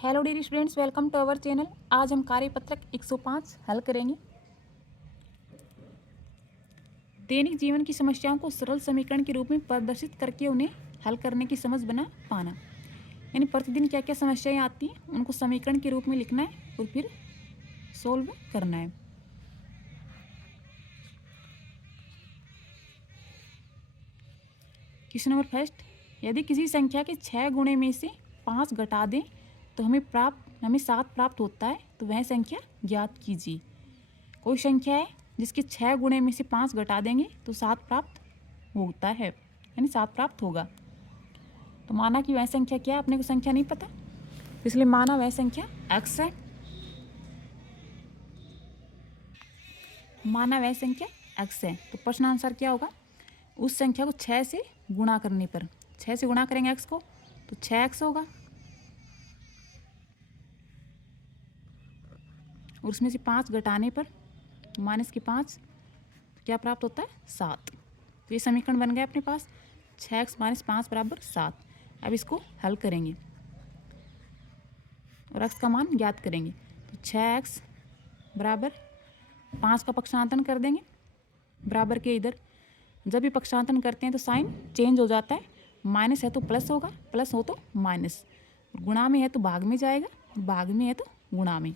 Hello dear students, welcome to our channel. आज हम कार्यपत्रक 105 हल करेंगे। दैनिक जीवन की समस्याओं को सरल समीकरण के रूप में प्रदर्शित करके उन्हें हल करने की समझ बना पाना। यानी प्रतिदिन क्या क्या समस्याएं आती हैं उनको समीकरण के रूप में लिखना है और फिर सोल्व करना है। क्वेश्चन नंबर फर्स्ट, यदि किसी संख्या के 6 गुणे में से 5 घटा दें तो हमें 7 प्राप्त होता है, तो वह संख्या ज्ञात कीजिए। कोई संख्या है जिसके 6 गुणे में से 5 घटा देंगे तो 7 प्राप्त होता है, यानी 7 प्राप्त होगा। तो माना कि वह संख्या क्या है, अपने को संख्या नहीं पता, इसलिए माना वह संख्या x है। माना वह संख्या x है तो प्रश्नानुसार क्या होगा, उस संख्या को 6 से गुणा करने पर, 6 से गुणा करेंगे x को तो 6x होगा, और उसमें से 5 घटाने पर माइनस के 5 तो क्या प्राप्त होता है 7। तो ये समीकरण बन गया अपने पास 6x - 5 बराबर 7। अब इसको हल करेंगे और x का मान ज्ञात करेंगे। तो 6x बराबर 5 का पक्षांतरण कर देंगे बराबर के इधर। जब भी पक्षांतरण करते हैं तो साइन चेंज हो जाता है, माइनस है तो प्लस होगा, प्लस हो तो माइनस, गुणा में है तो भाग में जाएगा, भाग में है तो गुणा में,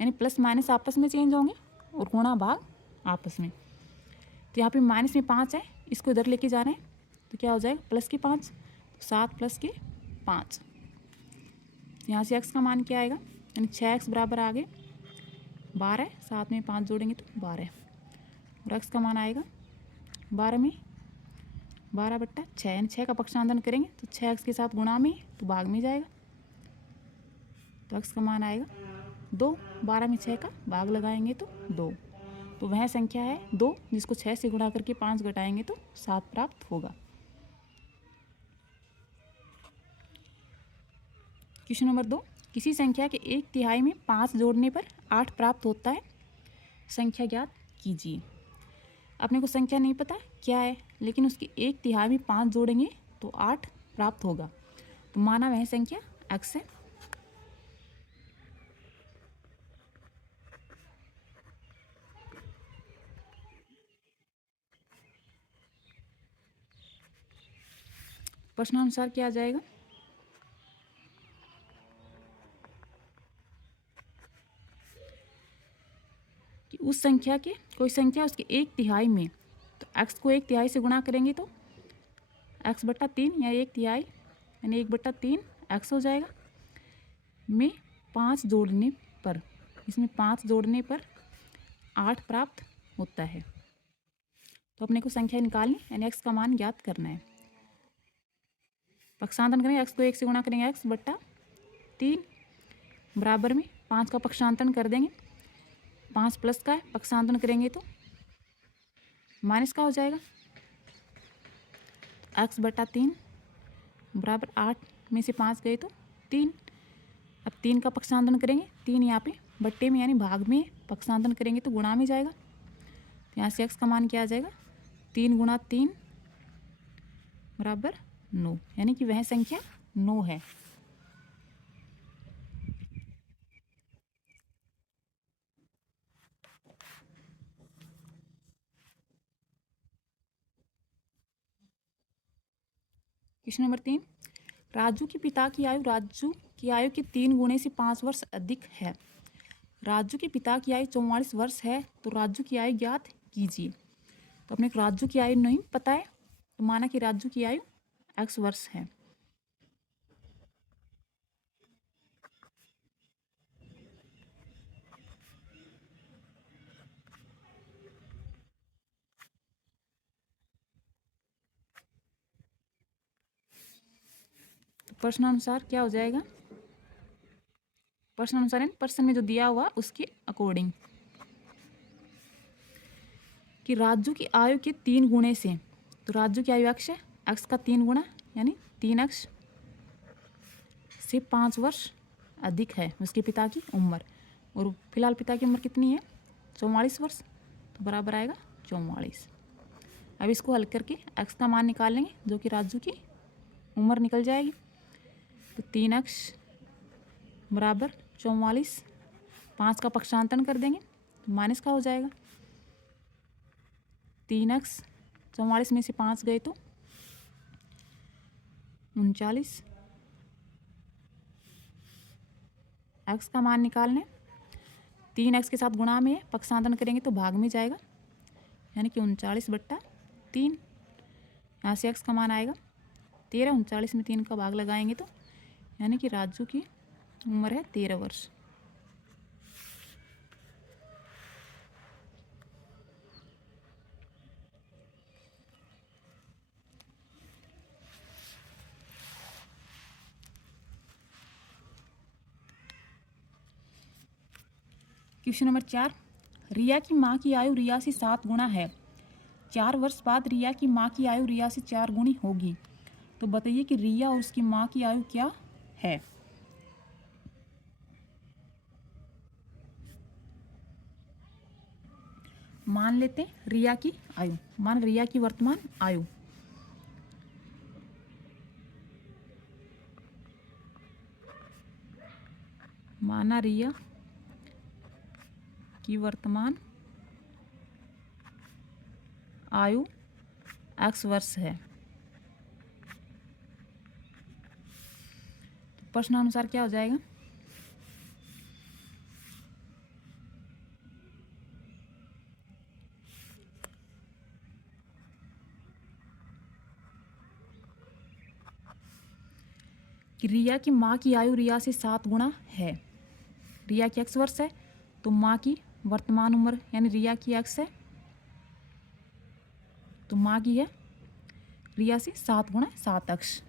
यानी प्लस माइनस आपस में चेंज होंगे और गुणा भाग आपस में। तो यहाँ पे माइनस में 5 है, इसको इधर लेके जा रहे हैं तो क्या हो जाएगा प्लस के 5, तो 7 प्लस के 5। यहाँ से x का मान क्या आएगा, यानी 6x बराबर आगे 12, 7 में 5 जोड़ेंगे तो 12, और x का मान आएगा 12 में 12/6, यानी 6 का पक्षांतरण करेंगे तो 6x के साथ गुणा में तो भाग में जाएगा, तो x का मान आएगा 2, 12 में 6 का भाग लगाएंगे तो 2। तो वह संख्या है 2 जिसको 6 से गुणा करके 5 घटाएंगे तो 7 प्राप्त होगा। क्वेश्चन नंबर 2, किसी संख्या के 1/3 में 5 जोड़ने पर 8 प्राप्त होता है, संख्या ज्ञात कीजिए। अपने को संख्या नहीं पता क्या है, लेकिन उसकी 1/3 में 5 जोड़ेंगे तो 8 प्राप्त होगा। तो माना वह संख्या x है। प्रश्नानुसार क्या आ जाएगा, कि उस संख्या के कोई संख्या उसके 1/3 में, तो x को 1/3 से गुणा करेंगे तो x/3 या 1/3 यानी 1/3 x हो जाएगा, में 5 जोड़ने पर, इसमें 5 जोड़ने पर 8 प्राप्त होता है। तो अपने को संख्या निकालनी, यानी x का मान ज्ञात करना है। पक्षांतरण करेंगे, x को 1 से गुणा करेंगे x/3 बराबर में 5 का पक्षांतरण कर देंगे, 5 प्लस का है, पक्षांतरण करेंगे तो माइनस का हो जाएगा, x/3 बराबर 8 में से 5 गए तो 3। अब 3 का पक्षांतरण करेंगे, 3 यहाँ पे बट्टे में यानी भाग में, पक्षांतरण करेंगे तो गुणा में जाएगा। तो यहाँ से x का मान क्या आ जाएगा, 3 × 3 बराबर 9, यानी कि वह संख्या 9 है। क्वेश्चन नंबर 3, राजू के पिता की आयु राजू की आयु के 3 गुणे से 5 वर्ष अधिक है। राजू के पिता की आयु 44 वर्ष है, तो राजू की आयु ज्ञात कीजिए। तो अपने को राजू की आयु नहीं पता है, तो माना कि राजू की आयु x वर्ष है। तो प्रश्नानुसार क्या हो जाएगा, प्रश्नानुसार प्रश्न में जो दिया हुआ उसके अकॉर्डिंग, कि राजू की आयु के 3 गुणे से, तो राजू की आयु x है, x का 3 गुना यानी 3x से 5 वर्ष अधिक है उसके पिता की उम्र, और फिलहाल पिता की उम्र कितनी है 44 वर्ष, तो बराबर आएगा 44। अब इसको हल करके x का मान निकाल लेंगे, जो कि राजू की उम्र निकल जाएगी। तो 3x बराबर 44, 5 का पक्षांतरण कर देंगे तो माइनस का हो जाएगा 3x, 44 में से 5 गए तो 39, x का मान निकालने 3x के साथ गुणा में है, पक्षांतरण करेंगे तो भाग में जाएगा, यानी कि 39/3। यहाँ से x का मान आएगा 13, 39 में 3 का भाग लगाएंगे तो यानी कि राजू की उम्र है 13 वर्ष। क्वेश्चन नंबर 4, रिया की माँ की आयु रिया से 7 गुना है। 4 वर्ष बाद रिया की माँ की आयु रिया से 4 गुनी होगी, तो बताइए कि रिया और उसकी माँ की आयु क्या है। मान लेते हैं रिया की आयु, मान रिया की वर्तमान आयु, माना रिया की वर्तमान आयु x वर्ष है। तो प्रश्नानुसार क्या हो जाएगा, कि रिया की माँ की आयु रिया से 7 गुना है। रिया की x वर्ष है तो माँ की वर्तमान उम्र यानी रिया की x है, तो माँ की है रिया से 7 गुना 7x।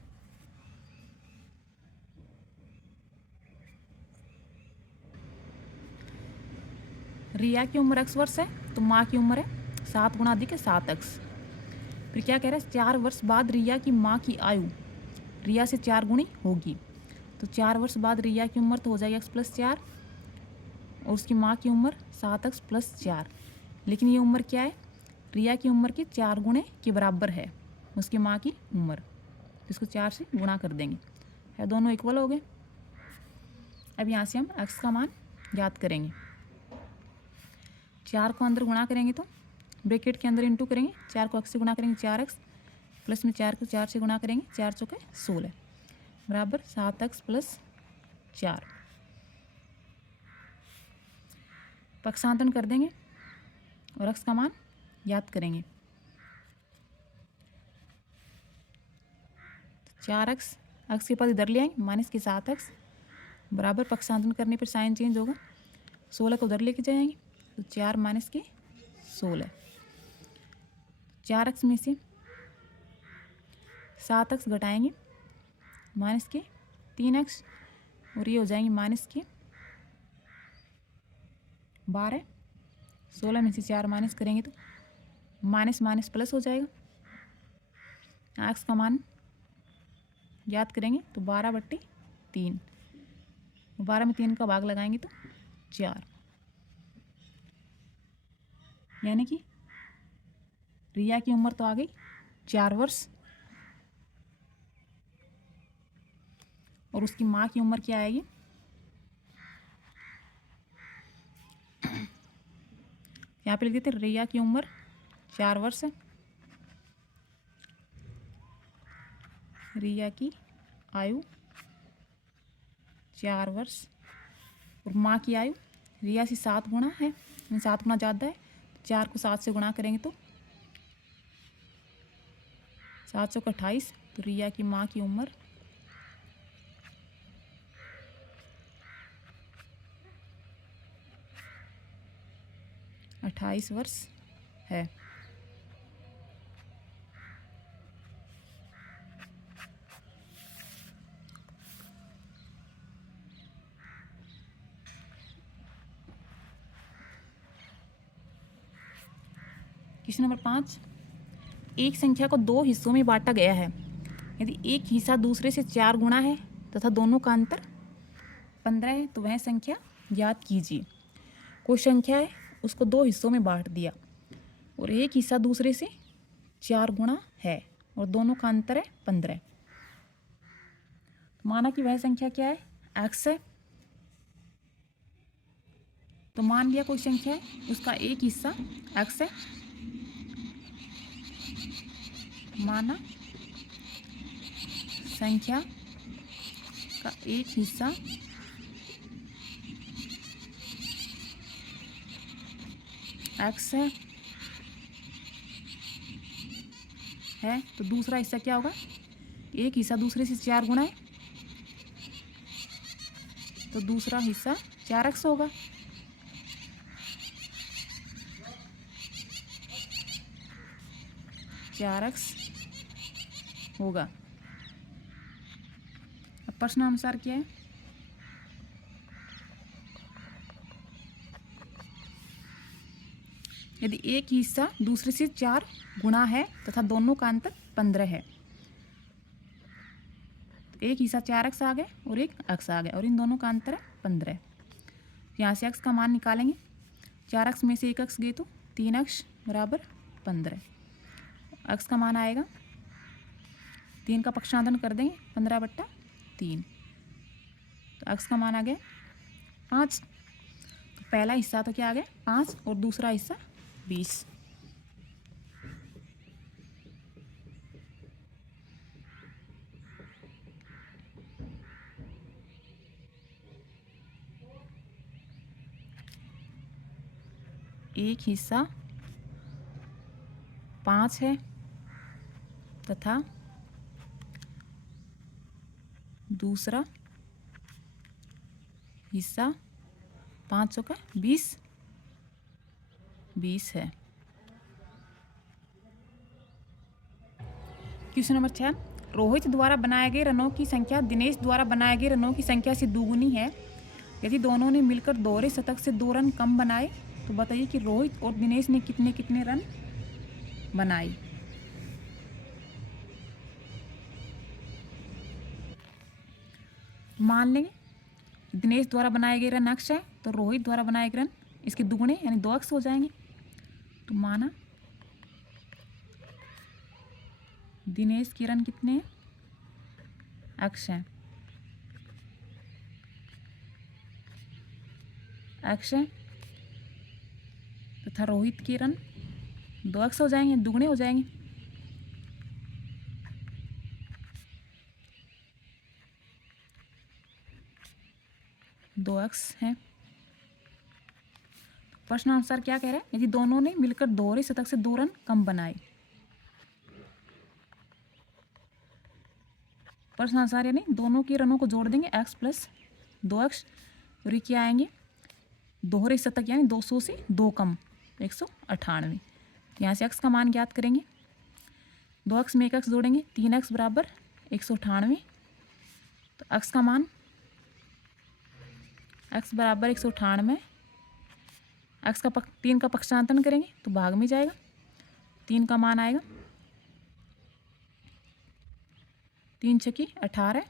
रिया की उम्र x वर्ष है तो माँ की उम्र है 7 गुना अधिक है 7x। फिर क्या कह रहा है, 4 वर्ष बाद रिया की माँ की आयु रिया से 4 गुनी होगी, तो 4 वर्ष बाद रिया की उम्र तो हो जाएगी x+4 और उसकी माँ की उम्र 7x+4। लेकिन ये उम्र क्या है, रिया की उम्र के 4 गुणे के बराबर है उसकी माँ की उम्र, इसको 4 से गुणा कर देंगे, है दोनों इक्वल हो गए। अब यहाँ से हम x का मान ज्ञात करेंगे। 4 को अंदर गुणा करेंगे तो ब्रैकेट के अंदर इंटू करेंगे, 4 को x से गुणा करेंगे 4x, प्लस में 4 को 4 से गुणा करेंगे 4 चौके 16 बराबर 7x+4। पक्षांतरण कर देंगे और x का मान याद करेंगे। 4x, x के पद इधर ले आएंगे, माइनस के 7x बराबर पक्षांतरण करने पर साइन चेंज होगा, 16 को उधर लेके जाएंगे तो 4 माइनस के 16, 4x में से 7x घटाएंगे माइनस के 3x और ये हो जाएंगे माइनस के 12, 16 में से 4 माइनस करेंगे तो माइनस माइनस प्लस हो जाएगा। x का मान याद करेंगे तो 12/3, 12 में 3 का भाग लगाएंगे तो 4, यानी कि रिया की उम्र तो आ गई 4 वर्ष और उसकी माँ की उम्र क्या आएगी, यहाँ पे लिख देते रिया की उम्र 4 वर्ष है, रिया की आयु 4 वर्ष और माँ की आयु रिया से 7 गुना है, 7 गुना ज़्यादा है, 4 को 7 से गुणा करेंगे तो 7 चौके 28, तो रिया की माँ की उम्र 28 वर्ष है। क्वेश्चन नंबर 5, एक संख्या को 2 हिस्सों में बांटा गया है। यदि एक हिस्सा दूसरे से 4 गुना है तथा दोनों का अंतर 15 है तो वह संख्या ज्ञात कीजिए। कोई संख्या है उसको 2 हिस्सों में बांट दिया और एक हिस्सा दूसरे से 4 गुना है और दोनों का अंतर है 15। माना कि वह संख्या क्या है, x है तो मान लिया कोई संख्या है, उसका एक हिस्सा x है, माना संख्या का एक हिस्सा x है तो दूसरा हिस्सा क्या होगा, एक हिस्सा दूसरे से 4 गुना है तो दूसरा हिस्सा 4x होगा। होगा। अब प्रश्नानुसार क्या है, यदि एक हिस्सा दूसरे से 4 गुना है तथा दोनों का अंतर 15 है, तो एक हिस्सा 4x आ गया और एक x आ गया और इन दोनों का अंतर है 15। यहाँ से x का मान निकालेंगे, 4x में से एक x गए तो 3x बराबर 15। x का मान आएगा, 3 का पक्षांतरण कर देंगे 15/3, तो x का मान आ गया 5। तो पहला हिस्सा तो क्या आ गया 5 और दूसरा हिस्सा 20। एक हिस्सा 5 है तथा दूसरा हिस्सा 5 का 20 है। क्वेश्चन नंबर 6, रोहित द्वारा बनाए गए रनों की संख्या दिनेश द्वारा बनाए गए रनों की संख्या से दोगुनी है। यदि दोनों ने मिलकर दोहरे शतक से 2 रन कम बनाए तो बताइए कि रोहित और दिनेश ने कितने कितने रन बनाए। मान लेंगे दिनेश द्वारा बनाए गए रन x है तो रोहित द्वारा बनाए गए रन इसके दुगुने यानी 2x हो जाएंगे। तो माना दिनेश के रन कितने हैं, x है, तथा रोहित के रन 2x हो जाएंगे, दुगने हो जाएंगे। दो x है। प्रश्नानुसार क्या कह रहा है, यदि दोनों ने मिलकर दोहरे शतक से 2 रन कम बनाए। प्रश्नानुसार यानी दोनों के रनों को जोड़ देंगे x + 2x और ये क्या आएंगे दोहरे शतक यानी 200 से 2 कम 198। यहाँ से x का मान ज्ञात करेंगे, 2x में 1x जोड़ेंगे 3x बराबर 198। तो x का मान x बराबर 198, x का 3 का पक्षांतरण करेंगे तो भाग में जाएगा, 3 का मान आएगा 3 छकी 18,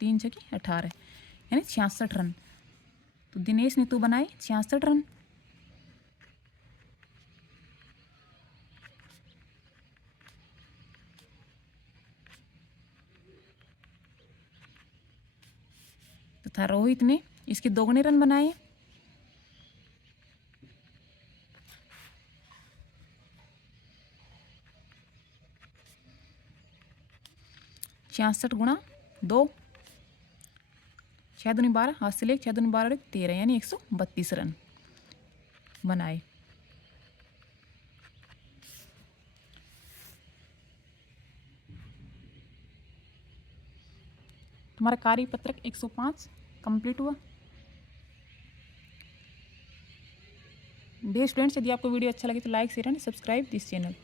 3 छकी 18 यानी 66 रन। तो दिनेश ने तो बनाए 66 रन। तथा रोहित ने इसके दोगुने रन बनाए। 66 गुणा 2, 6 दूनी 12, हाथ से ले 6 दूनी 12 13 यानी 132 रन बनाए। तुम्हारा कार्यपत्रक 105 कंप्लीट हुआ। डियर स्टूडेंट्स, यदि आपको वीडियो अच्छा लगे तो like share and subscribe this channel.